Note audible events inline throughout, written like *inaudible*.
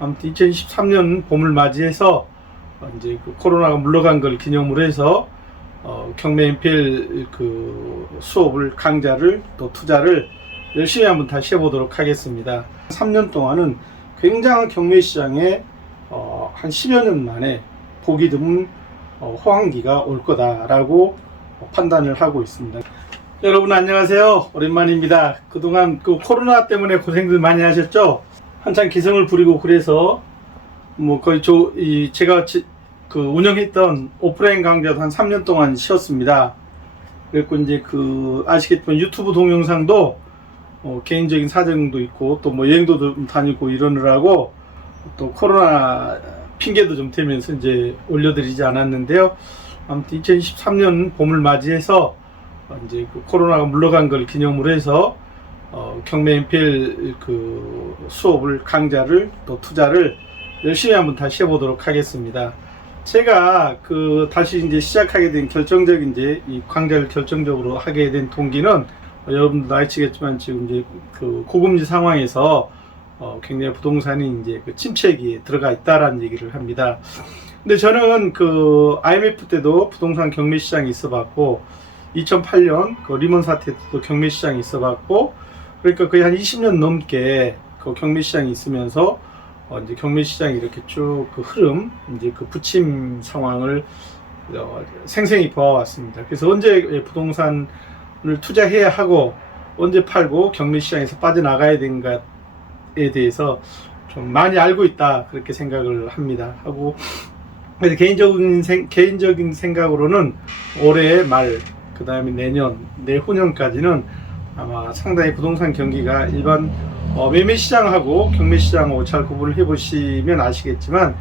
아무튼 2023년 봄을 맞이해서 어, 이제 그 코로나가 물러간 걸 기념으로 해서 어, 경매 MPL 그 수업을 강좌를 또 투자를 열심히 한번 다시 해보도록 하겠습니다. 3년 동안은 굉장한 경매 시장에 어, 한 10여 년 만에 보기 드문 어, 호황기가 올 거다라고 판단을 하고 있습니다. 여러분 안녕하세요. 오랜만입니다. 그동안 그 코로나 때문에 고생들 많이 하셨죠? 한창 기승을 부리고 그래서 뭐 거의 저, 이 제가 지- 그 운영했던 오프라인 강좌도 한 3년 동안 쉬었습니다. 그랬고 이제 그 아시겠지만 유튜브 동영상도 어, 개인적인 사정도 있고 또 뭐 여행도 좀 다니고 이러느라고 또 코로나 핑계도 좀 대면서 이제 올려드리지 않았는데요. 아무튼 2023년 봄을 맞이해서 어, 이제 그 코로나가 물러간 걸 기념으로 해서 어, 경매 MPL 그 수업을 강좌를 또 투자를 열심히 한번 다시 해보도록 하겠습니다. 제가 그 다시 이제 시작하게 된 결정적인 이제 이 강좌를 결정적으로 하게 된 동기는 어, 여러분들도 아시겠지만 지금 이제 그 고금리 상황에서 어, 굉장히 부동산이 이제 그 침체기에 들어가 있다라는 얘기를 합니다. 근데 저는 그 IMF 때도 부동산 경매 시장이 있어봤고 2008년 그 리먼 사태 때도 경매 시장이 있어봤고 그러니까 거의 한 20년 넘게 그 경매 시장이 있으면서 어 이제 경매 시장이 이렇게 쭉 그 흐름 이제 그 부침 상황을 어 생생히 보아왔습니다. 그래서 언제 부동산을 투자해야 하고 언제 팔고 경매 시장에서 빠져나가야 되는가에 대해서 좀 많이 알고 있다 그렇게 생각을 합니다. 하고 그래서 개인적인 생, 개인적인 생각으로는 올해 말 그다음에 내년 내후년까지는 아마 상당히 부동산 경기가 일반 어, 매매 시장하고 경매 시장하고 잘 구분을 해보시면 아시겠지만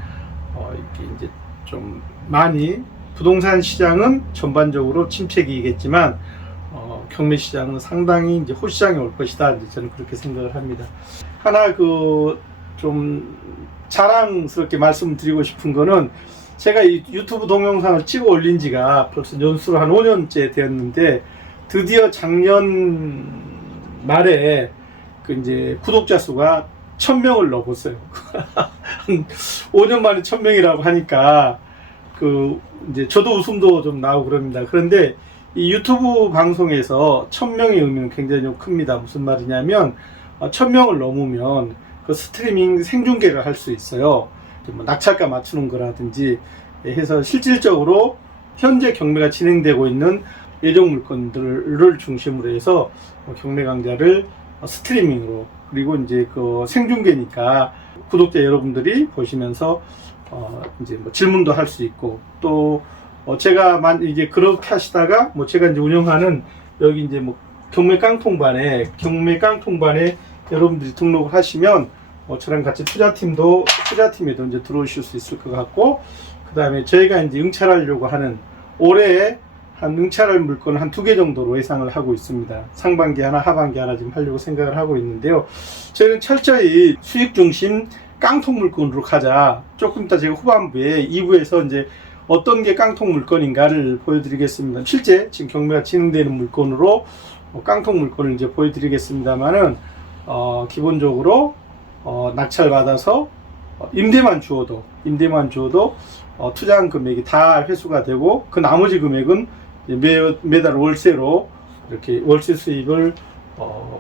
어, 이렇게 이제 좀 많이 부동산 시장은 전반적으로 침체기겠지만 어, 경매 시장은 상당히 이제 호시장이 올 것이다 이제 저는 그렇게 생각을 합니다. 하나 그 좀 자랑스럽게 말씀드리고 싶은 거는 제가 이 유튜브 동영상을 찍어 올린 지가 벌써 연수로 한 5년째 되었는데 드디어 작년 말에 그 이제 구독자 수가 1000명을 넘었어요. *laughs* 한 5년 만에 1000명이라고 하니까 그 이제 저도 웃음도 좀 나오고 그럽니다. 그런데 이 유튜브 방송에서 1000명의 의미는 굉장히 좀 큽니다. 무슨 말이냐면 1000명을 넘으면 그 스트리밍 생중계를 할 수 있어요. 뭐 낙찰가 맞추는 거라든지 해서 실질적으로 현재 경매가 진행되고 있는 예정 물건들을 중심으로 해서 어, 경매 강좌를 어, 스트리밍으로 그리고 이제 그 생중계니까 구독자 여러분들이 보시면서 어 이제 뭐 질문도 할 수 있고 또 어 제가 만 이제 그렇게 하시다가 뭐 제가 이제 운영하는 여기 이제 뭐 경매 깡통반에 경매 깡통반에 여러분들이 등록을 하시면 어 저랑 같이 투자팀도 투자팀에도 이제 들어오실 수 있을 것 같고 그 다음에 저희가 이제 응찰하려고 하는 올해 한 응찰할 물건을 한두 개 정도로 예상을 하고 있습니다. 상반기 하나, 하반기 하나 지금 하려고 생각을 하고 있는데요. 저희는 철저히 수익 중심 깡통 물건으로 가자. 조금 이따 제가 후반부에 2부에서 이제 어떤 게 깡통 물건인가를 보여드리겠습니다. 실제 지금 경매가 진행되는 물건으로 어, 깡통 물건을 이제 보여드리겠습니다만은 어, 기본적으로 어, 낙찰 받아서 어, 임대만 주어도 임대만 주어도 어, 투자한 금액이 다 회수가 되고 그 나머지 금액은 매, 매달 월세로 이렇게 월세 수입을 어,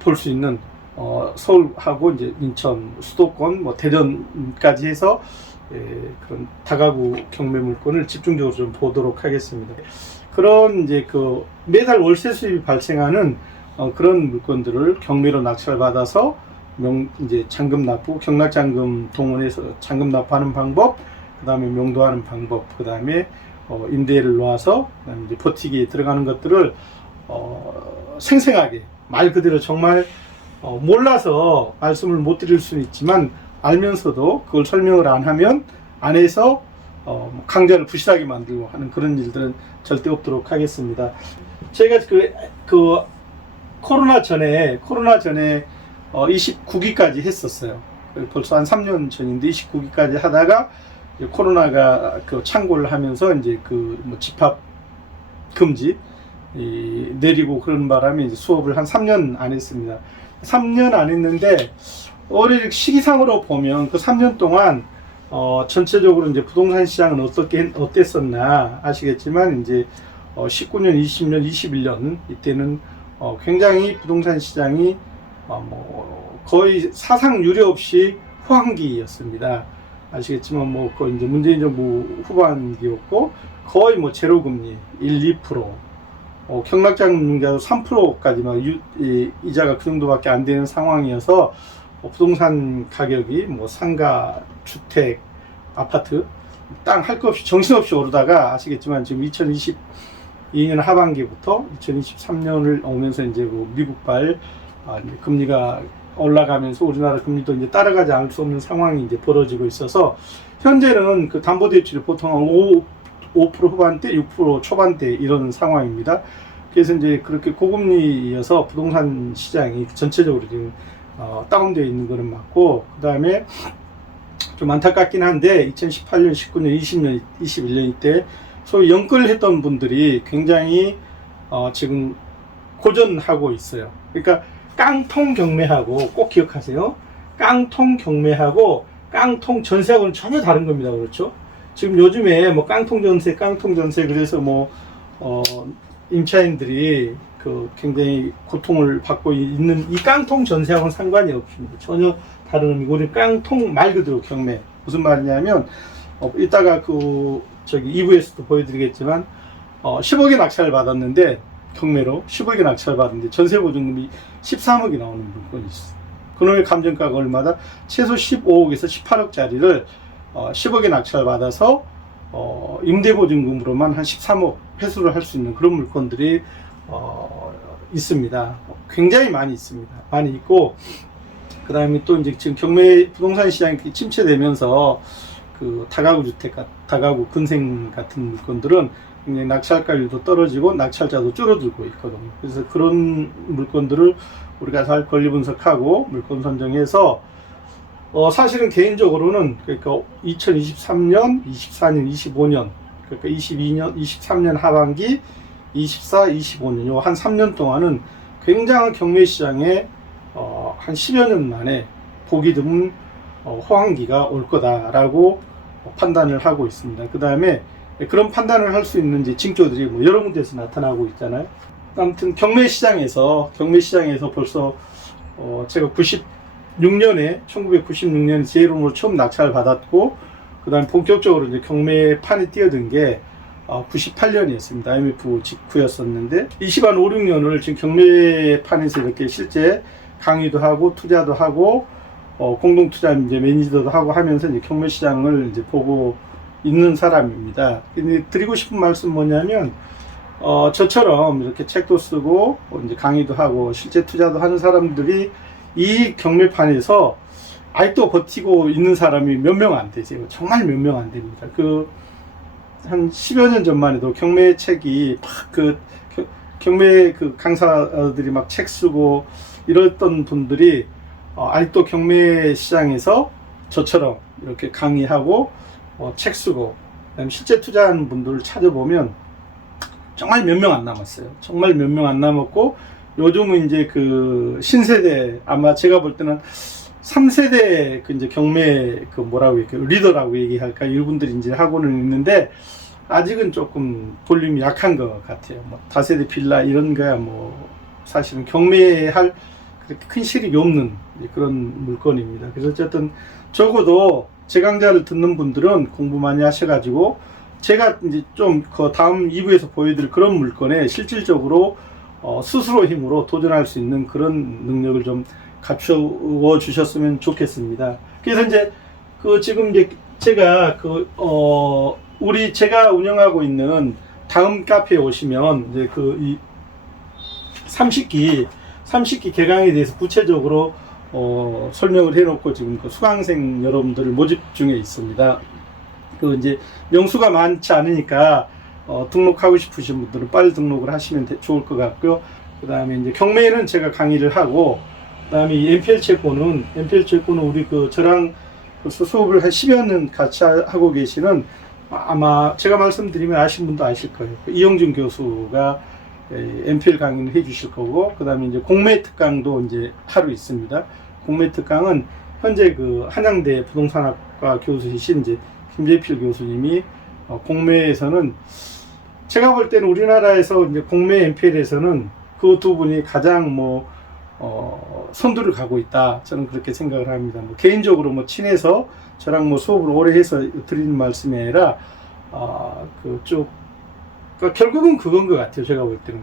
볼 수 있는 어, 서울하고 이제 인천 수도권 뭐 대전까지 해서 예, 그런 다가구 경매 물건을 집중적으로 좀 보도록 하겠습니다. 그런 이제 그 매달 월세 수입이 발생하는 어, 그런 물건들을 경매로 낙찰 받아서 명 이제 잔금 납부, 경락 잔금 동원해서 잔금 납부하는 방법, 그 다음에 명도하는 방법, 그 다음에 어, 임대를 놓아서 이제 버티기에 들어가는 것들을 어, 생생하게 말 그대로 정말 어, 몰라서 말씀을 못 드릴 수는 있지만 알면서도 그걸 설명을 안 하면 안에서 어, 뭐 강좌를 부실하게 만들고 하는 그런 일들은 절대 없도록 하겠습니다. 제가 그, 그 코로나 전에 코로나 전에 어, 29기까지 했었어요. 벌써 한 3년 전인데 29기까지 하다가 코로나가 그 창고를 하면서 이제 그 뭐 집합 금지 이 내리고 그런 바람에 이제 수업을 한 3년 안 했습니다. 3년 안 했는데 올해 시기상으로 보면 그 3년 동안 어, 전체적으로 이제 부동산 시장은 어떻게 어땠었나 아시겠지만 이제 어, 19년, 20년, 21년 이때는 어, 굉장히 부동산 시장이 어, 뭐 거의 사상 유례 없이 호황기였습니다. 아시겠지만 뭐 그 이제 문재인 정부 후반기였고 거의 뭐 제로 금리 1, 2%, 어, 경락장자도 3%까지 막 유, 이, 이자가 그 정도밖에 안 되는 상황이어서 어, 부동산 가격이 뭐 상가, 주택, 아파트 땅 할 것 없이 정신없이 오르다가 아시겠지만 지금 2022년 하반기부터 2023년을 오면서 이제 그 미국발 아, 금리가 올라가면서 우리나라 금리도 이제 따라가지 않을 수 없는 상황이 이제 벌어지고 있어서 현재는 그 담보 대출이 보통 한 5, 5% 후반대, 6% 초반대 이런 상황입니다. 그래서 이제 그렇게 고금리여서 부동산 시장이 전체적으로 지금 어, 다운되어 있는 거는 맞고 그 다음에 좀 안타깝긴 한데 2018년, 19년, 20년, 21년 이때 소위 연끌 했던 분들이 굉장히 어, 지금 고전하고 있어요. 그러니까 깡통 경매하고 꼭 기억하세요. 깡통 경매하고 깡통 전세하고는 전혀 다른 겁니다. 그렇죠? 지금 요즘에 뭐 깡통 전세, 깡통 전세 그래서 뭐 어, 임차인들이 그 굉장히 고통을 받고 있는 이 깡통 전세하고는 상관이 없습니다. 전혀 다른 의미고 깡통 말 그대로 경매 무슨 말이냐면 어, 이따가 그 저기 2부에서도 보여드리겠지만 어, 10억의 낙찰을 받았는데 경매로 10억의 낙찰을 받았는데 전세 보증금이 13억이 나오는 물건이 있어. 그놈의 감정가가 얼마다 최소 15억에서 18억짜리를 어, 10억의 낙찰을 받아서 어, 임대보증금으로만 한 13억 회수를 할 수 있는 그런 물건들이 어, 있습니다. 굉장히 많이 있습니다. 많이 있고 그 다음에 또 이제 지금 경매 부동산 시장이 침체되면서 그 다가구 주택, 같- 다가구 근생 같은 물건들은 낙찰가율도 떨어지고 낙찰자도 줄어들고 있거든요. 그래서 그런 물건들을 우리가 잘 권리 분석하고 물건 선정해서 어, 사실은 개인적으로는 그러니까 2023년, 24년, 25년 그러니까 22년, 23년 하반기, 24, 25년 요 한 3년 동안은 굉장한 경매 시장에 어, 한 10여 년 만에 보기 드문 어, 호황기가 올 거다라고 판단을 하고 있습니다. 그 다음에 그런 판단을 할 수 있는 이제 징조들이 뭐 여러 군데서 나타나고 있잖아요. 아무튼 경매 시장에서 경매 시장에서 벌써 어, 제가 96년에 1996년 제 이름으로 처음 낙찰을 받았고 그다음 본격적으로 이제 경매 판에 뛰어든 게 어, 98년이었습니다. IMF 직후였었는데 20한 5, 6년을 지금 경매 판에서 이렇게 실제 강의도 하고 투자도 하고 어, 공동 투자 이제 매니저도 하고 하면서 이제 경매 시장을 이제 보고 있는 사람입니다. 드리고 싶은 말씀 뭐냐면 어, 저처럼 이렇게 책도 쓰고 어, 이제 강의도 하고 실제 투자도 하는 사람들이 이 경매판에서 아직도 버티고 있는 사람이 몇 명 안 되세요. 정말 몇 명 안 됩니다. 그 한 10여 년 전만 해도 경매 책이 막그 경매 그 강사들이 막 책 쓰고 이랬던 분들이 어, 아직도 경매 시장에서 저처럼 이렇게 강의하고 어, 책 쓰고 실제 투자하는 분들을 찾아보면 정말 몇 명 안 남았어요. 정말 몇 명 안 남았고 요즘은 이제 그 신세대 아마 제가 볼 때는 3세대 그 이제 경매 그 뭐라고 얘기해 리더라고 얘기할까 이분들이 이제 하고는 있는데 아직은 조금 볼륨이 약한 것 같아요. 뭐 다세대 빌라 이런 거야 뭐 사실은 경매할 그렇게 큰 실익이 없는 그런 물건입니다. 그래서 어쨌든 적어도 제 강좌를 듣는 분들은 공부 많이 하셔가지고 제가 이제 좀 그 다음 2부에서 보여드릴 그런 물건에 실질적으로 어, 스스로 힘으로 도전할 수 있는 그런 능력을 좀 갖추어 주셨으면 좋겠습니다. 그래서 이제 그 지금 이제 제가 그 어 우리 제가 운영하고 있는 다음 카페에 오시면 이제 그 이 30기 30기 개강에 대해서 구체적으로 어 설명을 해놓고 지금 그 수강생 여러분들을 모집 중에 있습니다. 그 이제 명수가 많지 않으니까 어, 등록하고 싶으신 분들은 빨리 등록을 하시면 되- 좋을 것 같고요. 그 다음에 이제 경매는 제가 강의를 하고, 그 다음에 이 MPL 채권은, MPL 채권은 우리 그 저랑 벌써 수업을 한 10여 년 같이 하- 하고 계시는 아마 제가 말씀드리면 아신 분도 아실 거예요. 그 이영준 교수가 MPL 강의를 해 주실 거고, 그 다음에 이제 공매 특강도 이제 하루 있습니다. 공매 특강은 현재 그 한양대 부동산학과 교수이신 이제 김재필 교수님이 어, 공매에서는 제가 볼 때는 우리나라에서 이제 공매 MPL에서는 그 두 분이 가장 뭐 어, 선두를 가고 있다. 저는 그렇게 생각을 합니다. 뭐 개인적으로 뭐 친해서 저랑 뭐 수업을 오래 해서 드리는 말씀이 아니라 아, 그쪽 그러니까 결국은 그건 것 같아요. 제가 볼 때는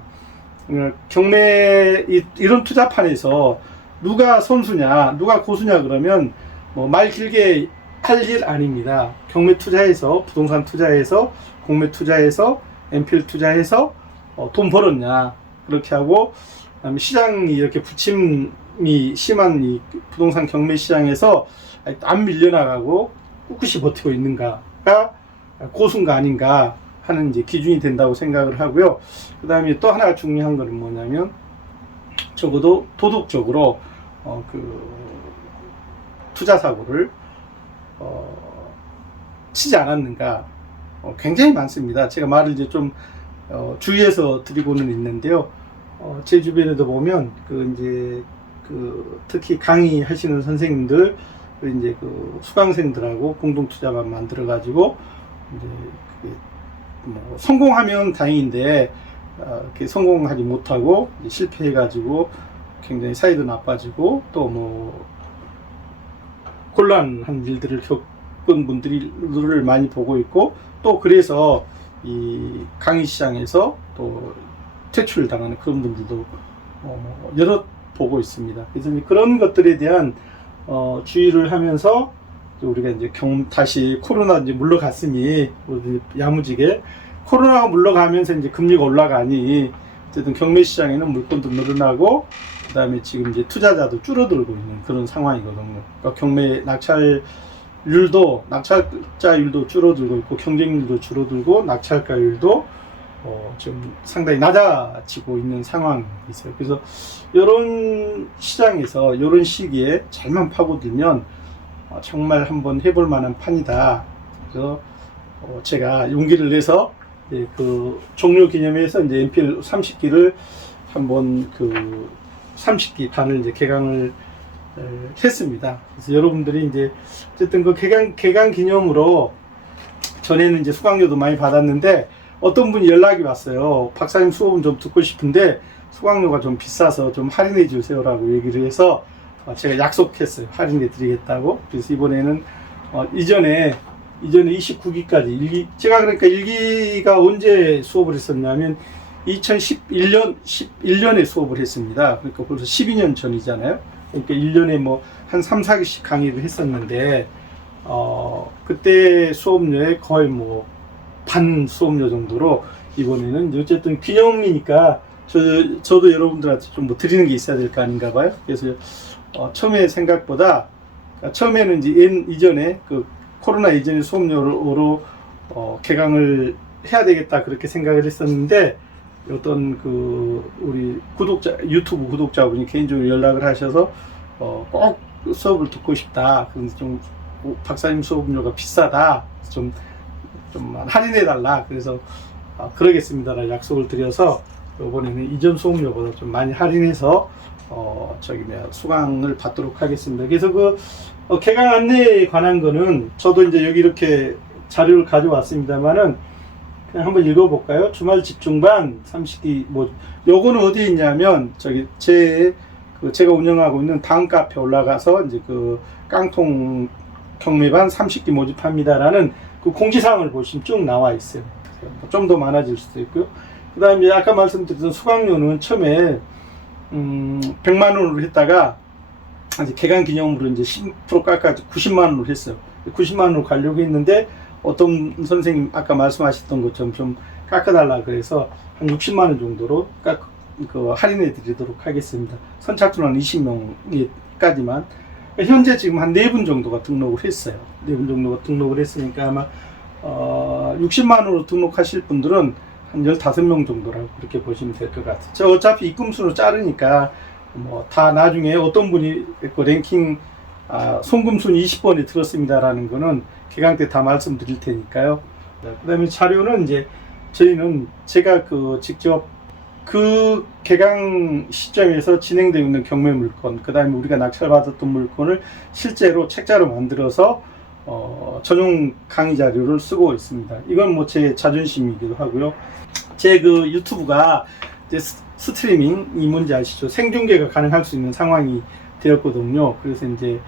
어, 경매 이, 이런 투자판에서 누가 선수냐, 누가 고수냐 그러면 뭐 말 길게 할 일 아닙니다. 경매 투자해서 부동산 투자해서 공매 투자해서 MPL 투자해서 어, 돈 벌었냐 그렇게 하고 그다음에 시장이 이렇게 부침이 심한 이 부동산 경매 시장에서 안 밀려나가고 꿋꿋이 버티고 있는가가 고수인가 아닌가 하는 이제 기준이 된다고 생각을 하고요. 그 다음에 또 하나 중요한 거는 뭐냐면 적어도 도덕적으로 어, 그 투자 사고를 어, 치지 않았는가 어, 굉장히 많습니다. 제가 말을 이제 좀 어, 주의해서 드리고는 있는데요. 어, 제 주변에도 보면 그 이제 그 특히 강의하시는 선생님들 그리고 이제 그 수강생들하고 공동 투자만 만들어 가지고 이제 뭐 성공하면 다행인데 어, 성공하지 못하고 이제 실패해 가지고 굉장히 사이도 나빠지고 또 뭐 곤란한 일들을 겪은 분들을 많이 보고 있고 또 그래서 이 강의 시장에서 또 퇴출을 당하는 그런 분들도 어, 여러 보고 있습니다. 그래서 그런 것들에 대한 어, 주의를 하면서 우리가 이제 경 다시 코로나 이제 물러갔으니 우리 야무지게 코로나가 물러가면서 이제 금리가 올라가니 어쨌든 경매 시장에는 물건도 늘어나고 그다음에 지금 이제 투자자도 줄어들고 있는 그런 상황이거든요. 그러니까 경매 낙찰률도 낙찰자율도 줄어들고 있고 경쟁률도 줄어들고 낙찰가율도 어, 좀 상당히 낮아지고 있는 상황이 있어요. 그래서 이런 시장에서 이런 시기에 잘만 파고들면 어, 정말 한번 해볼 만한 판이다. 그래서 어, 제가 용기를 내서 예, 그 종료 기념회에서 이제 NPL 30기를 한번 그 30기 반을 이제 개강을 에, 했습니다. 그래서 여러분들이 이제 어쨌든 그 개강 개강 기념으로 전에는 이제 수강료도 많이 받았는데 어떤 분이 연락이 왔어요. 박사님 수업은 좀 듣고 싶은데 수강료가 좀 비싸서 좀 할인해 주세요라고 얘기를 해서 어, 제가 약속했어요. 할인해 드리겠다고. 그래서 이번에는 어, 이전에 이전에 29기까지 일기 제가 그러니까 일기가 언제 수업을 했었냐면 2011년 11년에 수업을 했습니다. 그러니까 벌써 12년 전이잖아요. 그러니까 1년에 뭐 한 3, 4기씩 강의를 했었는데 어 그때 수업료에 거의 뭐 반 수업료 정도로 이번에는 어쨌든 기념이니까 저 저도 여러분들한테 좀 뭐 드리는 게 있어야 될 거 아닌가 봐요. 그래서 어 처음에 생각보다 그러니까 처음에는 이제 인- 이전에 그 코로나 이전에 수업료로 어, 개강을 해야 되겠다 그렇게 생각을 했었는데 어떤 그 우리 구독자 유튜브 구독자분이 개인적으로 연락을 하셔서 어, 꼭 수업을 듣고 싶다. 그런데 좀 어, 박사님 수업료가 비싸다. 좀, 좀 할인해 달라. 그래서 아, 그러겠습니다라 약속을 드려서 이번에는 이전 수업료보다 좀 많이 할인해서 어, 저기 뭐야 수강을 받도록 하겠습니다. 그래서 그 어, 개강 안내에 관한 거는 저도 이제 여기 이렇게 자료를 가져왔습니다만은 그냥 한번 읽어볼까요? 주말 집중반 30기 뭐 요거는 어디에 있냐면 저기 제 그 제가 운영하고 있는 다음 카페 올라가서 이제 그 깡통 경매반 30기 모집합니다라는 그 공지사항을 보시면 쭉 나와 있어요. 좀 더 많아질 수도 있고요. 그 다음에 아까 말씀드렸던 수강료는 처음에 음, 100만 원으로 했다가 이제 개강 기념으로 이제 10% 깎아서 90만 원으로 했어요. 90만 원으로 가려고 했는데 어떤 선생님 아까 말씀하셨던 것처럼 좀 깎아달라 그래서 한 60만 원 정도로 깎, 그 할인해 드리도록 하겠습니다. 선착순 20명까지만. 현재 지금 한 네 분 정도가 등록을 했어요. 네 분 정도가 등록을 했으니까 아마 어, 60만 원으로 등록하실 분들은 한 15명 정도라고 그렇게 보시면 될 것 같아요. 저 어차피 입금수로 자르니까 뭐 다 나중에 어떤 분이 그 랭킹 아, 송금순 20번에 들었습니다라는 거는 개강 때 다 말씀드릴 테니까요. 그 다음에 자료는 이제 저희는 제가 그 직접 그 개강 시점에서 진행되고 있는 경매 물건, 그 다음에 우리가 낙찰받았던 물건을 실제로 책자로 만들어서 어, 전용 강의 자료를 쓰고 있습니다. 이건 뭐 제 자존심이기도 하고요. 제 그 유튜브가 이제 스- 스트리밍이 뭔지 아시죠? 생중계가 가능할 수 있는 상황이 되었거든요. 그래서 이제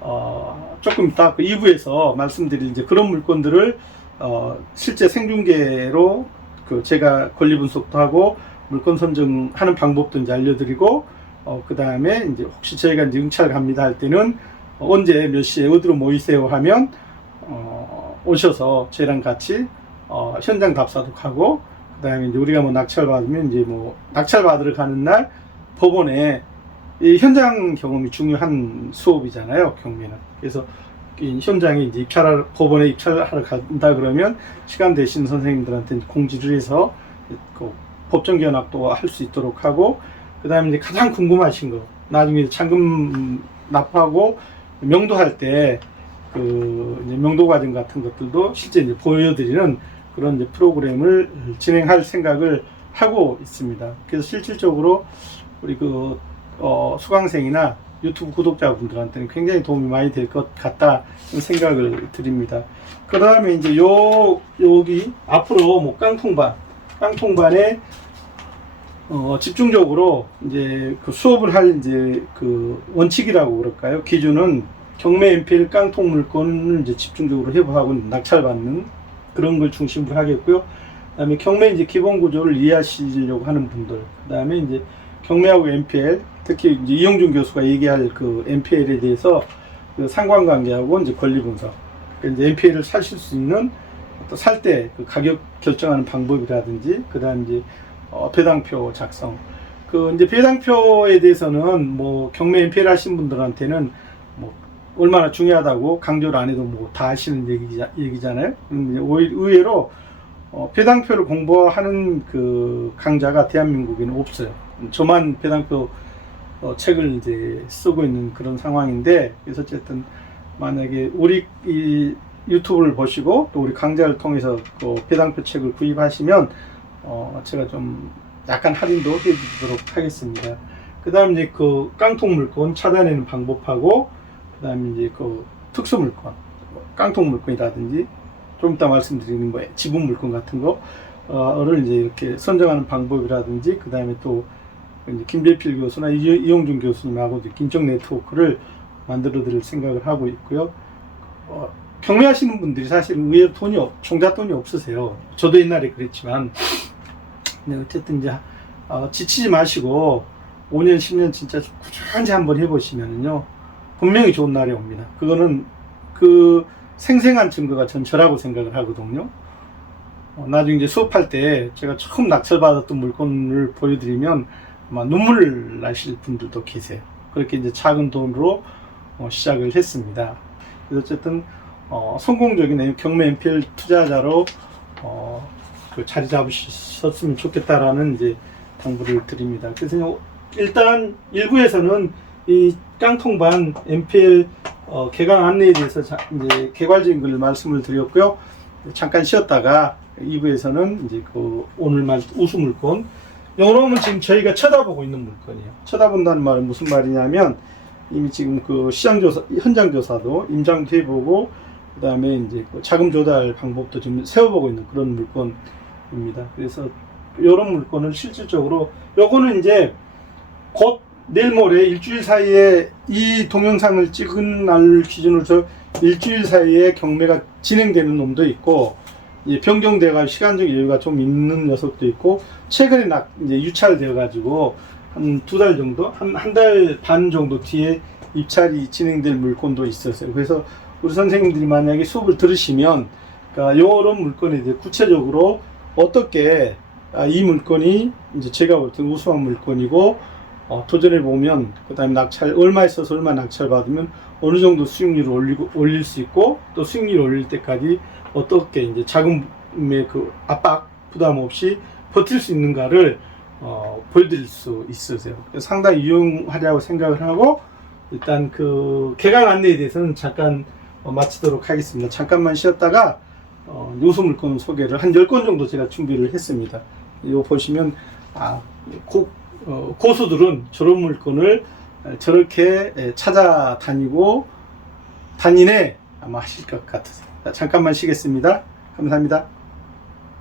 어, 조금 이따 그 2부에서 말씀드릴 이제 그런 물건들을 어, 실제 생중계로 그 제가 권리 분석도 하고 물건 선정하는 방법도 이제 알려드리고 어, 그 다음에 이제 혹시 저희가 이제 응찰 갑니다 할 때는 언제 몇 시에 어디로 모이세요 하면 어, 오셔서 저희랑 같이 어, 현장 답사도 하고 그 다음에 이제 우리가 뭐 낙찰 받으면 이제 뭐 낙찰 받으러 가는 날 법원에 이 현장 경험이 중요한 수업이잖아요 경매는. 그래서 이 현장에 이제 입찰하러 법원에 입찰하러 간다 그러면 시간 대신 선생님들한테 공지를 해서 그 법정 견학도 할 수 있도록 하고 그 다음에 이제 가장 궁금하신 거 나중에 잔금 납부하고 명도할 때 그 명도 과정 같은 것들도 실제 이제 보여드리는 그런 이제 프로그램을 진행할 생각을 하고 있습니다. 그래서 실질적으로 우리 그 어, 수강생이나 유튜브 구독자분들한테는 굉장히 도움이 많이 될 것 같다 생각을 드립니다. 그 다음에 이제 요 여기 앞으로 뭐 깡통반 깡통반에 어, 집중적으로 이제 그 수업을 할 이제 그 원칙이라고 그럴까요? 기준은 경매 MPL 깡통 물건을 이제 집중적으로 해부하고 낙찰받는 그런 걸 중심으로 하겠고요. 그다음에 경매 이제 기본 구조를 이해하시려고 하는 분들, 그다음에 이제 경매하고 MPL, 특히 이제 이용준 교수가 얘기할 그 MPL에 대해서 그 상관관계하고 이제 권리 분석, 그러니까 이제 MPL을 사실 수 있는 살때 그 가격 결정하는 방법이라든지, 그다음 이제 어, 배당표 작성. 그 이제 배당표에 대해서는 뭐 경매 MPL 하신 분들한테는 뭐 얼마나 중요하다고 강조를 안 해도 뭐 다 아시는 얘기자, 얘기잖아요. 의외로 어, 배당표를 공부하는 그 강자가 대한민국에는 없어요. 저만 배당표 어, 책을 이제 쓰고 있는 그런 상황인데 그래서 어쨌든 만약에 우리 이 유튜브를 보시고 또 우리 강좌를 통해서 그 배당표 책을 구입하시면 어, 제가 좀 약간 할인도 해드리도록 하겠습니다. 그 다음 이제 그 깡통 물건 찾아내는 방법하고 그 다음에 이제 그 특수 물건, 깡통 물건이라든지 좀 이따 말씀드리는 거 지분 물건 같은 거를 이제 이렇게 선정하는 방법이라든지 그 다음에 또 김대필 교수나 이- 이용준 교수님하고 긴적 네트워크를 만들어 드릴 생각을 하고 있고요. 어, 경매하시는 분들이 사실 의외로 돈이 없, 종자 돈이 없으세요. 저도 옛날에 그랬지만 네, 어쨌든 이제 어, 지치지 마시고 5년, 10년 진짜 꾸준히 한번 해보시면은요 분명히 좋은 날이 옵니다. 그거는 그 생생한 증거가 전 저라고 생각을 하거든요. 어, 나중에 이제 수업할 때 제가 처음 낙찰받았던 물건을 보여드리면 아마 눈물 나실 분들도 계세요. 그렇게 이제 작은 돈으로 어, 시작을 했습니다. 어쨌든 어, 성공적인 경매 MPL 투자자로 어, 그 자리 잡으셨으면 좋겠다라는 이제 당부를 드립니다. 그래서 일단 1부에서는 이 깡통반 MPL 어, 개강 안내에 대해서 자- 이제 개괄적인 걸 말씀을 드렸고요. 잠깐 쉬었다가 2부에서는 이제 그 오늘 말 우수 물건 요놈은 지금 저희가 쳐다보고 있는 물건이에요. 쳐다본다는 말은 무슨 말이냐면 이미 지금 그 시장 조사, 현장 조사도 임장도 해보고 그다음에 이제 그 자금 조달 방법도 지금 세워보고 있는 그런 물건 입니다. 그래서 이런 물건을 실질적으로 요거는 이제 곧 내일 모레 일주일 사이에 이 동영상을 찍은 날 기준으로 저 일주일 사이에 경매가 진행되는 놈도 있고 이 변경돼가 시간적 여유가 좀 있는 녀석도 있고 최근에 낙 이제 유찰되어 가지고 한 두 달 정도 한 한 달 반 정도 뒤에 입찰이 진행될 물건도 있었어요. 그래서 우리 선생님들이 만약에 수업을 들으시면 그러니까 이런 물건에 대해 구체적으로 어떻게 아, 이 물건이 이제 제가 볼 때는 우수한 물건이고 어, 도전해 보면 그다음에 낙찰 얼마 있어서 얼마 낙찰 받으면 어느 정도 수익률을 올리고 올릴 수 있고 또 수익률 올릴 때까지 어떻게 이제 자금의 그 압박 부담 없이 버틸 수 있는가를 어, 보여드릴 수 있으세요. 상당히 유용하리라고 생각을 하고 일단 그 개강 안내에 대해서는 잠깐 어, 마치도록 하겠습니다. 잠깐만 쉬었다가 어, 요소 물건 소개를 한 10건 정도 제가 준비를 했습니다. 이거 보시면 아 고, 어, 고수들은 저런 물건을 저렇게 에, 찾아다니고 다니네 아마 하실 것 같으세요. 자, 잠깐만 쉬겠습니다. 감사합니다.